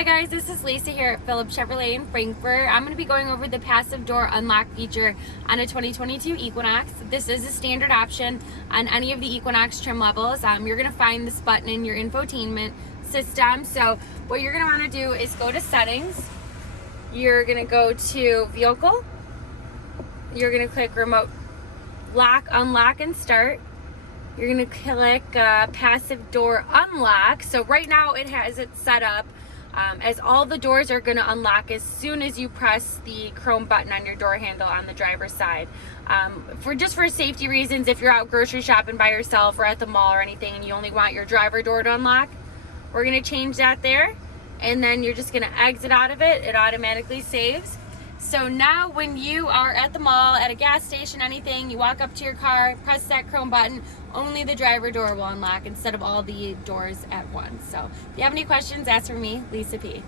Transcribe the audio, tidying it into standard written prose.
Hi guys, this is Lisa here at Phillips Chevrolet in Frankfort. I'm going to be going over the passive door unlock feature on a 2022 Equinox. This is a standard option on any of the Equinox trim levels. You're going to find this button in your infotainment system. So what you're going to want to do is go to settings. You're going to go to vehicle. You're going to click remote lock, unlock, and start. You're going to click passive door unlock. So right now it has it set up as all the doors are going to unlock as soon as you press the chrome button on your door handle on the driver's side. For safety reasons, if you're out grocery shopping by yourself or at the mall or anything and you only want your driver door to unlock, we're going to change that there. And then you're just going to exit out of it. It automatically saves. So now when you are at the mall, at a gas station, anything, you walk up to your car, press that chrome button, only the driver door will unlock instead of all the doors at once. So if you have any questions, ask for me, Lisa P.